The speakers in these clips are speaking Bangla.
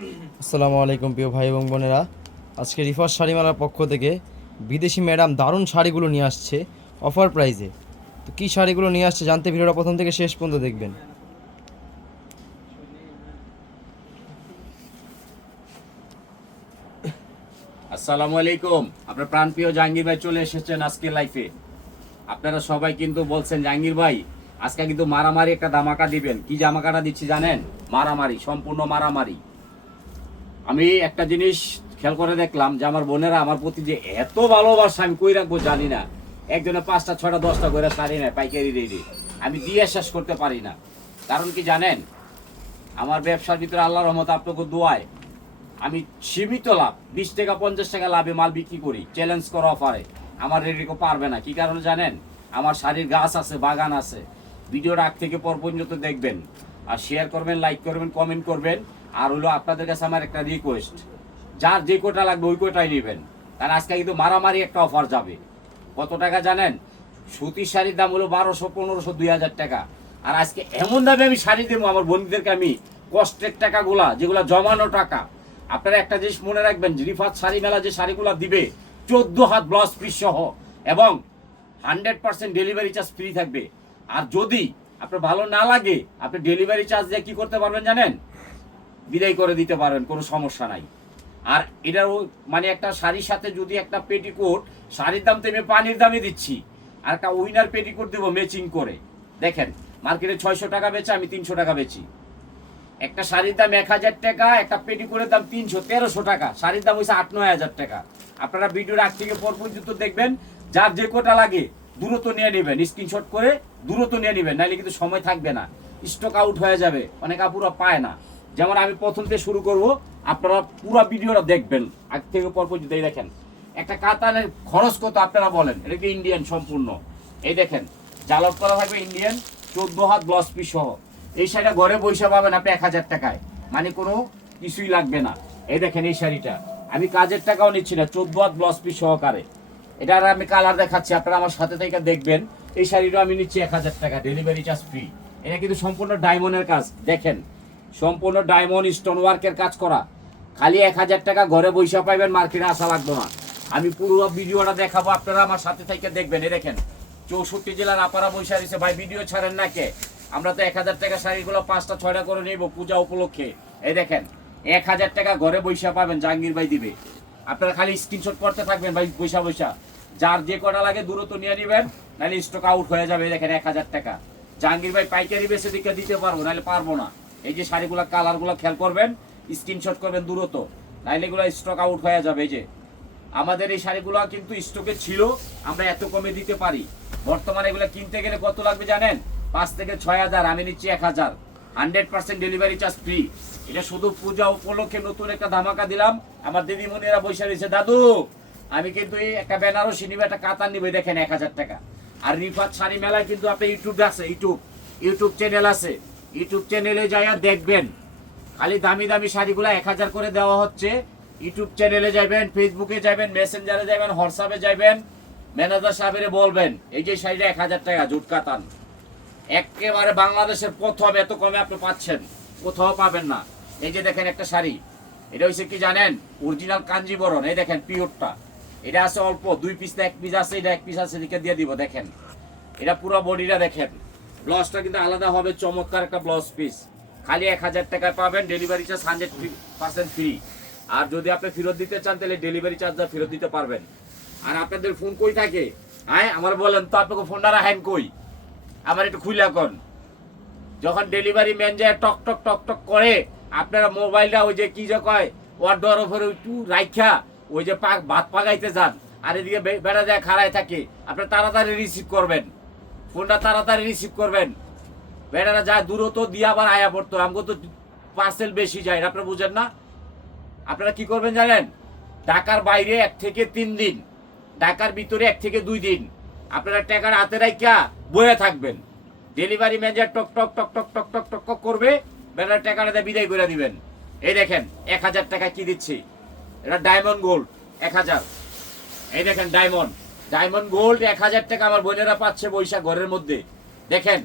আসসালামু আলাইকুম প্রিয় ভাই এবং বোনেরা। আজকে রিফার শাড়িমালার পক্ষ থেকে বিদেশি ম্যাডাম দারুণ শাড়িগুলো নিয়ে আসছে অফার প্রাইজে। তো কী শাড়িগুলো নিয়ে আসছে জানতে ভিডিওটা প্রথম থেকে শেষ পর্যন্ত দেখবেন। আসসালামু আলাইকুম। আপনার প্রাণপ্রিয় জাহাঙ্গীর ভাই চলে এসেছেন আজকে লাইফে। আপনারা সবাই কিন্তু বলছেন জাহাঙ্গীর ভাই আজকে কিন্তু মারামারি একটা ধামাকা দিবেন। কি ধামাকাটা দিচ্ছি জানেন? মারামারি, সম্পূর্ণ মারামারি। আমি একটা জিনিস খেয়াল করে দেখলাম যে আমার বোনেরা আমার প্রতি যে এত ভালোবাসা আমি কই রাখবো জানি না। একজনে 5টা 6টা 10টা করে শাড়ি নেয় পাইকারি রেডি, আমি দিয়ে শেষ করতে পারি না। কারণ কি জানেন? আমার ব্যবসার ভিতরে আল্লাহর রহমত আপনাকে দোয়ায় আমি সীমিত লাভ 20 টাকা 50 টাকা লাভে মাল বিক্রি করি চ্যালেঞ্জ করা অফারে। আমার রেডি কেউ পারবে না। কি কারণে জানেন? আমার শাড়ির গাছ আছে, বাগান আছে। ভিডিওর আগ থেকে পর পর্যন্ত দেখবেন আর শেয়ার করবেন, লাইক করবেন, কমেন্ট করবেন। আর হলো আপনাদের কাছে আমার একটা রিকোয়েস্ট, যার যে কোটা লাগবে ওই কোটাই নেবেন। কারণ আজকে কিন্তু মারামারি একটা অফার যাবে। কত টাকা জানেন? সুতির শাড়ির দাম হলো 1200, 1500, 2000 টাকা। আর আজকে এমন দামে আমি শাড়ি দেবো আমার বন্ধুদেরকে, আমি কষ্টের টাকাগুলা যেগুলো জমানো টাকা। আপনারা একটা জিনিস মনে রাখবেন, রিফাত শাড়ি মেলা যে শাড়িগুলো দিবে 14 হাত ব্লাউজ পিস সহ এবং 100% ডেলিভারি চার্জ ফ্রি থাকবে। আর যদি আপনার ভালো না লাগে আপনি ডেলিভারি চার্জ দিয়ে কি করতে পারবেন জানেন? বিদায় করে দিতে পারবেন, কোনো সমস্যা নাই। আর এটার মানে একটা শাড়ির সাথে যদি একটা পেটিকোট, শাড়ির দাম তো আমি পানির দামে দিচ্ছি, আর একটা উইনার পেটিকোট দেবো ম্যাচিং করে। দেখেন মার্কেটে 600 টাকা বেচে, আমি 300 টাকা বেচি। একটা শাড়ির দাম 1000 টাকা, একটা পেটিকোটের দাম 1300 টাকা, শাড়ির দাম হয়েছে 8-9 হাজার টাকা। আপনারা ভিডিওর আগ থেকে পর পর্যন্ত দেখবেন, যার যে কোটা লাগে দ্রুত নিয়ে নেবেন, স্ক্রিনশট করে দ্রুত নিয়ে নেবেন, নাহলে কিন্তু সময় থাকবে না, স্টক আউট হয়ে যাবে, অনেক আপুরা পায় না। যেমন আমি প্রথম থেকে শুরু করব, আপনারা পুরো ভিডিওটা দেখবেন আগ থেকে পর পর্যন্ত। এই দেখেন একটা কাতানের খরচ কত আপনারা বলেন? এটা কি ইন্ডিয়ান সম্পূর্ণ? এই দেখেন জালক করা থাকবে ইন্ডিয়ান, 14 হাত ব্লাউজ পিস সহ। এই শাড়িটা ঘরে বসে পাবেন আপনি 1000 টাকায়, মানে কোনো কিছুই লাগবে না। এই দেখেন এই শাড়িটা আমি কাজের টাকাও নিচ্ছি না, 14 হাত ব্লাউজ পিস সহকারে। এটার আমি কালার দেখাচ্ছি, আপনারা আমার সাথে থেকে দেখবেন। এই শাড়িটা আমি নিচ্ছি 1000 টাকা, ডেলিভারি চার্জ ফ্রি। এটা কিন্তু সম্পূর্ণ ডায়মন্ডের কাজ, দেখেন সম্পূর্ণ ডায়মন্ড স্টোন ওয়ার্কের কাজ করা। খালি 1000 টাকা ঘরে বসে পাইবেন, মার্কেটে আসা লাগবে না। আমি পুরো ভিডিওটা দেখাবো, আপনারা আমার সাথে থেকে দেখবেন। এই দেখেন 64 জেলার আপারা বসে রয়েছে, ভাই ভিডিও ছাড়েন না কে? আমরা তো 1000 টাকা শাড়িগুলো 5টা 6টা করে নেবো পূজা উপলক্ষে। এই দেখেন 1000 টাকা ঘরে বৈশা পাবেন, জাহাঙ্গীর ভাই দিবে। আপনারা খালি স্ক্রিনশট করতে থাকবেন ভাই, বৈশা বৈশা যার যে কটা লাগে দ্রুত নিয়ে নেবেন, নাহলে স্টক আউট হয়ে যাবে। দেখেন 1000 টাকা জাহাঙ্গীর ভাই পাইকারি বেশি দিকে দিতে পারবো, নাহলে পারবো না। এই যে শাড়িগুলো কালারগুলো খেয়াল করবেন, স্ক্রিনশট করবেন দ্রুত, নাহলে এগুলো স্টক আউট হয়ে যাবে। এই যে আমাদের এই শাড়িগুলো কিন্তু স্টকে ছিল, আমরা এত কমে দিতে পারি। বর্তমানে এগুলো কিনতে গেলে কত লাগবে জানেন? 5 থেকে 6000, আমি নিচ্ছি 1000, 100% ডেলিভারি চার্জ ফ্রি। এটা শুধু পূজা উপলক্ষে নতুন একটা ধামাকা দিলাম। আমার দিদিমণিরা বসে রয়েছে, দাদু আমি কিন্তু এই একটা বেনারসি নিবে, একটা কাতার নিবে, দেখেন 1000 টাকা। আর রিফাত শাড়ি মেলায় কিন্তু আপনার ইউটিউব আছে, ইউটিউব চ্যানেল আছে, ইউটিউব চ্যানেলে যাইয়া দেখবেন। খালি দামি দামি শাড়িগুলো 1000 করে দেওয়া হচ্ছে। ইউটিউব চ্যানেলে যাবেন, ফেসবুকে যাবেন, মেসেঞ্জারে যাবেন, হোয়াটসঅ্যাপে যাবেন, ম্যানেজার সাহেবের বলবেন এই যে শাড়িটা 1000 টাকা জুট কাতান। একেবারে বাংলাদেশের প্রথম এত কমে আপনি পাচ্ছেন, কোথাও পাবেন না। এই যে দেখেন একটা শাড়ি, এটা হচ্ছে কি জানেন? অরিজিনাল কাঞ্জিবরণ। এই দেখেন পিওরটা, এটা আছে অল্প 2 পিস, 1 পিস আছে, এটা 1 পিস আছে, এদিকে দিয়ে দিব। দেখেন এটা পুরো বডিটা দেখেন, ব্লাউজটা কিন্তু আলাদা হবে, চমৎকার একটা ব্লাউজ পিস। খালি 1000 টাকায় পাবেন, ডেলিভারি চার্জ 100% ফ্রি। আর যদি আপনি ফেরত দিতে চান তাহলে ডেলিভারি চার্জটা ফেরত দিতে পারবেন। আর আপনাদের ফোন কই থাকে? হ্যাঁ আমার বলেন তো, আপনাকে ফোনটা রাখেন কই? আমার একটু খুলে রাখুন। যখন ডেলিভারি ম্যান যায় টক টক টক টক করে, আপনারা মোবাইলটা ওই যে কি যে কয় ওয়ার্ডোর উপরে একটু রাইখা ওই যে ভাত পাকাইতে যান, আর এদিকে বেড়া যায় খাড়ায় থাকে, আপনি তাড়াতাড়ি রিসিভ করবেন, ফোনটা তাড়াতাড়ি রিসিভ করবেন। বেড়ারা যায় দূরত দিয়ে আবার আয়া পড়তো, আমাকে তো পার্সেল বেশি যায়, আপনারা বুঝেন না? আপনারা কি করবেন জানেন? ঢাকার বাইরে 1 থেকে 3 দিন, ঢাকার ভিতরে 1 থেকে 2 দিন আপনারা টাকার হাতে রাখা বয়ে থাকবেন। ডেলিভারি ম্যানেজার টক টক টক টক টক টক টক করবে, বেলার টাকাটা দিয়ে বিদায় করে দিবেন। এই দেখেন 1000 টাকা কি দিচ্ছি, এটা ডায়মন্ড গোল্ড 1000। এই দেখেন ডায়মন্ড, ডায়মন্ড গোল্ড 1000 টাকা আমার বোনেরা পাচ্ছে বৈশাখ ঘরের মধ্যে। দেখেন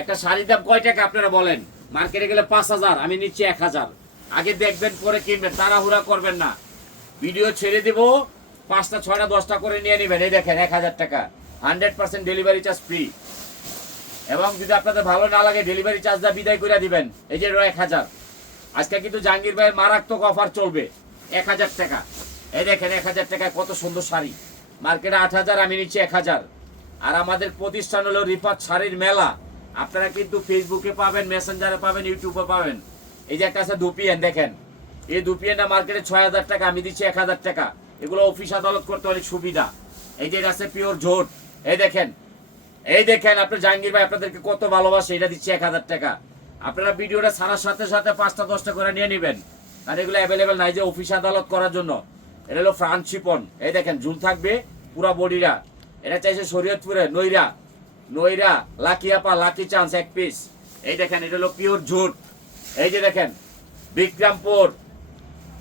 একটা শাড়ির দাম কয় টাকা আপনারা বলেন? মার্কেটে গেলে 5000, আমি নিচ্ছি 1000। আগে দেখবেন পরে কিনবেন, তাড়াহুড়া করবেন না। ভিডিও ছেড়ে দেব, 5টা 6টা 10টা করে নিয়ে নেবেন। এই দেখেন 1000 টাকা, 100% ডেলিভারি চার্জ ফ্রি। এবং যদি আপনাদের ভালো না লাগে ডেলিভারি চার্জটা বিদায় করে দিবেন। এই যে 1000। আজকে কিন্তু জাহাঙ্গীর ভাইয়ের মারাত্মক অফার চলবে, 1000 টাকা। এই দেখেন 1000 টাকায় কত সুন্দর শাড়ি। মার্কেটে 8000, আমি নিচ্ছি 1000। আর আমাদের প্রতিষ্ঠান হলো রিফাত শাড়ির মেলা। আপনারা কিন্তু ফেসবুকে পাবেন, মেসেঞ্জারে পাবেন, ইউটিউবে পাবেন। এই যে একটা আছে দুপিয়ান, দেখেন এই দুপিয়ানটা মার্কেটে 6000 টাকা, আমি দিচ্ছি 1000 টাকা। এগুলো অফিস আদালত করতে অনেক সুবিধা। এই যে এটা আছে পিওর জোট। এই দেখেন, এই দেখেন আপনার জাহাঙ্গীর ভাই আপনাদেরকে কত ভালোবাসে, এটা দিচ্ছি 1000 টাকা। আপনারা ভিডিওটা ছাড়ার সাথে সাথে 5টা 10টা করে নিয়ে নেবেন, আর এগুলো অ্যাভেলেবেল নাই যে অফিস আদালত করার জন্য। এটা হলো ফ্রান্স শিপন। এই দেখেন ঝুল থাকবে পুরা বডিরা। এটা চাইছে শরীয়তপুরে নইরা, নইরা লাকি আপা, লাকি চান্স 1 পিস। এই দেখেন এটা হলো পিওর জুট। এই যে দেখেন বিক্রমপুর,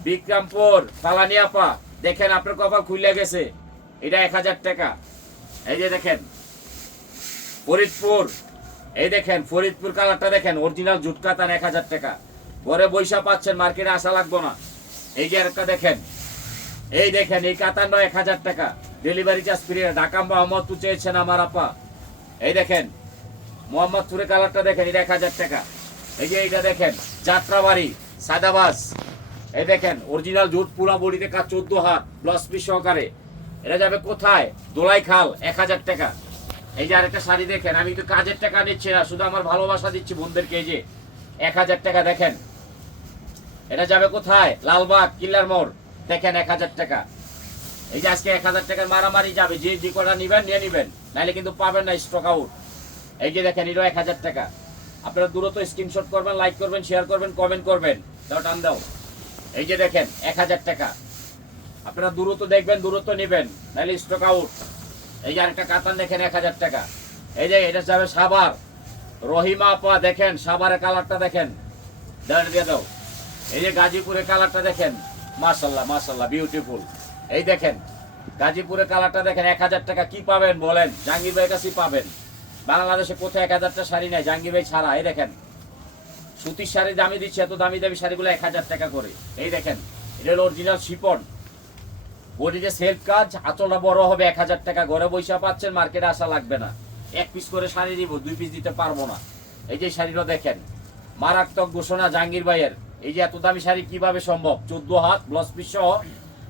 বিক্রমপুর ফালানি আপা, দেখেন আপনার কপাল খুলে গেছে, এটা 1000 টাকা। এই যে দেখেন ফরিদপুর, এই দেখেন ফরিদপুর কালারটা দেখেন, অরিজিনাল জুট কাতান 1000 টাকা। ঘরে বৈশা পাচ্ছেন, মার্কেটে আসা লাগবো না। এই যে আরেকটা দেখেন, এই দেখেন এই কাতানটা 1000 টাকা, delivery charge free. Dhaka Mohammadpur চেয়েছেন আমার আপা। এই দেখেন মোহাম্মদপুরের কালারটা দেখেন, এটা 1000 টাকা। এই যে এইটা দেখেন যাত্রাবাড়ি সাদাবাস, এই দেখেন অরিজিনাল জুট, পুরা বডিতে কাজ, 14 হাত প্লাস পিস সহকারে। এটা যাবে কোথায়? দোলাই খাল, 1000 টাকা। এই যে আরেকটা শাড়ি দেখেন, আমি তো কাজের টাকা নিচ্ছি না, শুধু আমার ভালোবাসা দিচ্ছি বোনদেরকে। এই যে 1000 টাকা দেখেন, এটা যাবে কোথায়? লালবাগ কিল্লার মোড়, দেখেন 1000 টাকা। এই যে আজকে 1000 টাকার মারামারি যাবে, যে যে কটা নিবেন নিয়ে নিবেন, নাইলে কিন্তু পাবেন না, স্টক আউট। এই যে দেখেন এটা 1000 টাকা। আপনারা দ্রুত স্ক্রিনশট করবেন, লাইক করবেন, শেয়ার করবেন, কমেন্ট করবেন, দাও টান দাও। এই যে দেখেন 1000 টাকা। আপনারা দ্রুত দেখবেন, দ্রুত নেবেন, নাইলে স্টক আউট। এই যে আরেকটা কাতান দেখেন 1000 টাকা। এই যে এটা যাবে সাভার, রহিমা আপা, দেখেন সাভারের কালারটা দেখেন, দাঁড়িয়ে দিয়ে দাও। এই যে গাজীপুরের কালারটা দেখেন, মাশাল্লাহ মাশাল্লাহ বিউটিফুল। এই দেখেন গাজীপুরের কালারটা দেখেন, 1000 টাকা। কি পাবেন বলেন? জাহাঙ্গীর ভাইয়ের কাছেই পাবেন। বাংলাদেশে কোথায় 1000টা শাড়ি নাই জাহাঙ্গীর ভাই ছাড়া। এই দেখেন সুতির শাড়ি দামি দিচ্ছে, এত দামি দামি শাড়িগুলো 1000 টাকা করে। এই দেখেন এটা হলো অরিজিনাল শিপন, বডিতে সেলফ কাজ, আঁচলটা বড় হবে, 1000 টাকা। ঘরে বৈশা পাচ্ছেন, মার্কেটে আসা লাগবে না। 1 পিস করে শাড়ি দিব, 2 পিস দিতে পারবো না। এই যে শাড়িটা দেখেন, মারাত্মক ঘোষণা জাহাঙ্গীর ভাইয়ের। এই যে এত দামি শাড়ি কিভাবে সম্ভব? 14 হাত ব্লাউজ পিস সহ,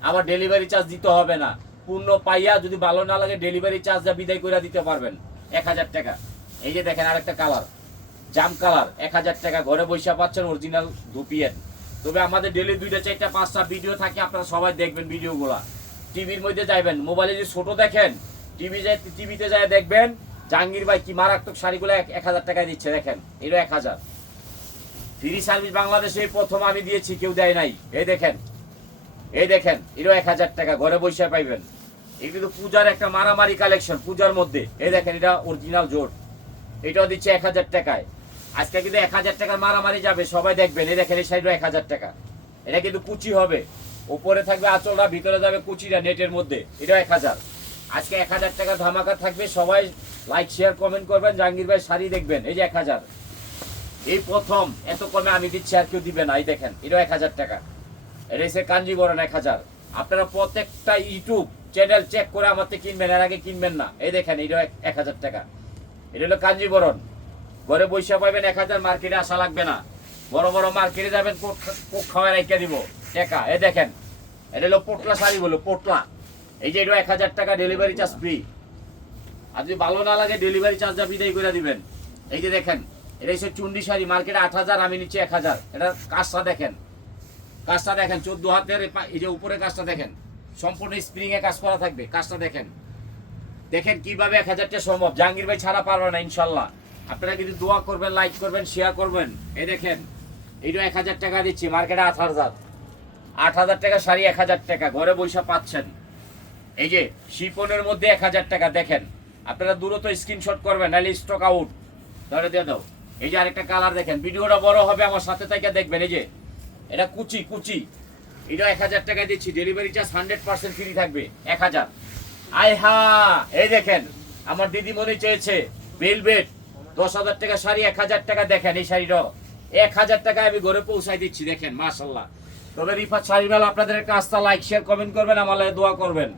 আবার ডেলিভারি চার্জ দিতে হবে না। পূর্ণ পাইয়া যদি ভালো না লাগে ডেলিভারি চার্জটা বিদায় করে দিতে পারবেন, 1000 টাকা। এই যে দেখেন আরেকটা কালার, জাম কালার, 1000 টাকা। ঘরে বৈশা পাচ্ছেন অরিজিনাল দুপিয়েন। তবে আমাদের ডেলি 2টা 4টা 5টা ভিডিও থাকে, আপনারা সবাই দেখবেন ভিডিওগুলা। টিভির মধ্যে যাইবেন, মোবাইলে যদি ছোট দেখেন, টিভিতে যায় দেখবেন জাহাঙ্গীর ভাই কি মারাত্মক শাড়িগুলো 1000 টাকায় দিচ্ছে। দেখেন এটা 1000 ফ্রি সার্ভিস, বাংলাদেশে প্রথম আমি দিয়েছি, কেউ দেয় নাই। এই দেখেন, এই দেখেন এটা 1000 টাকা, ঘরে বসে পাইবেন। এই কিন্তু পূজার একটা মারামারি কালেকশন, পূজার মধ্যে। এই দেখেন এটা অরিজিনাল জোট, এটাও দিচ্ছে 1000 টাকায়। আজকে কিন্তু 1000 টাকার মারামারি যাবে, সবাই দেখবেন। এই দেখেন এই শাড়িটা 1000 টাকা। এটা কিন্তু কুচি হবে, উপরে থাকবে আঁচলটা, ভিতরে যাবে কুচিটা নেটের মধ্যে, এটা 1000। আজকে 1000 টাকা ধামাকা থাকবে, সবাই লাইক শেয়ার কমেন্ট করবেন, জাহাঙ্গীর ভাই শাড়ি দেখবেন। এই যে 1000, এই প্রথম এত কমে আমি দিচ্ছি, আর কেউ দিবে না। এই দেখেন এটা 1000 টাকা। এটা হচ্ছে কাঞ্জিবরণ 1000। আপনারা প্রত্যেকটা ইউটিউব চ্যানেল চেক করে আমার থেকে কিনবেন, এর আগে কিনবেন না। এই দেখেন এটা 1000 টাকা। এটা হলো কাঞ্জিবরণ, ঘরে বৈশা পাইবেন 1000, মার্কেটে আসা লাগবে না। বড় বড় মার্কেটে যাবেন, কোক খাওয়া রেখে দিব টাকা। এই দেখেন এটা হলো পোটলা শাড়ি, বলো পোটলা। এই যে এটা 1000 টাকা, ডেলিভারি চার্জ ফ্রি। আর যদি ভালো না লাগে ডেলিভারি চার্জটা বিদায় করে দিবেন। এই যে দেখেন এটা হচ্ছে চুন্ডি শাড়ি, মার্কেটে 8000, আমি নিচ্ছি 1000। এটা কাজটা দেখেন, কাজটা দেখেন 14 হাতের। এই যে উপরে কাজটা দেখেন, সম্পূর্ণ স্প্রিং এ কাজ করা থাকবে। কাজটা দেখেন, দেখেন কিভাবে 1000টা সম্ভব। জাহাঙ্গীর ভাই ছাড়া পারবে না ইনশাল্লাহ। আপনারা কিন্তু দোয়া করবেন, লাইক করবেন, শেয়ার করবেন। এই দেখেন এইটা 1000 টাকা দিচ্ছি, মার্কেটে 8000। 8000 টাকা শাড়ি 1000 টাকা, ঘরে বৈশা পাচ্ছেন। এই যে শিপনের মধ্যে 1000 টাকা। দেখেন আপনারা দ্রুত স্ক্রিনশট করবেন, নাহলে স্টক আউট। ধরে দিয়ে দাও। এই যে আরেকটা কালার দেখেন, ভিডিওটা বড় হবে, আমার সাথে থেকে দেখবেন। এই যে এটা কুচি, কুচি, এটা 1000 টাকা দিচ্ছি, ডেলিভারি চার্জ 100% ফ্রি থাকবে, 1000। আয় হা, এই দেখেন আমার দিদিমণি চেয়েছে ভেলভেট, 10,000 টাকা শাড়ি 1000 টাকা। দেখেন এই শাড়িটা 1000 টাকায় আমি ঘরে পৌঁছাই দিচ্ছি, দেখেন মাশাল্লাহ। তবে রিফাত শাড়ি মেলা আপনাদের একটা আস্থা, লাইক শেয়ার কমেন্ট করবেন, আমার লাগে দোয়া করবেন।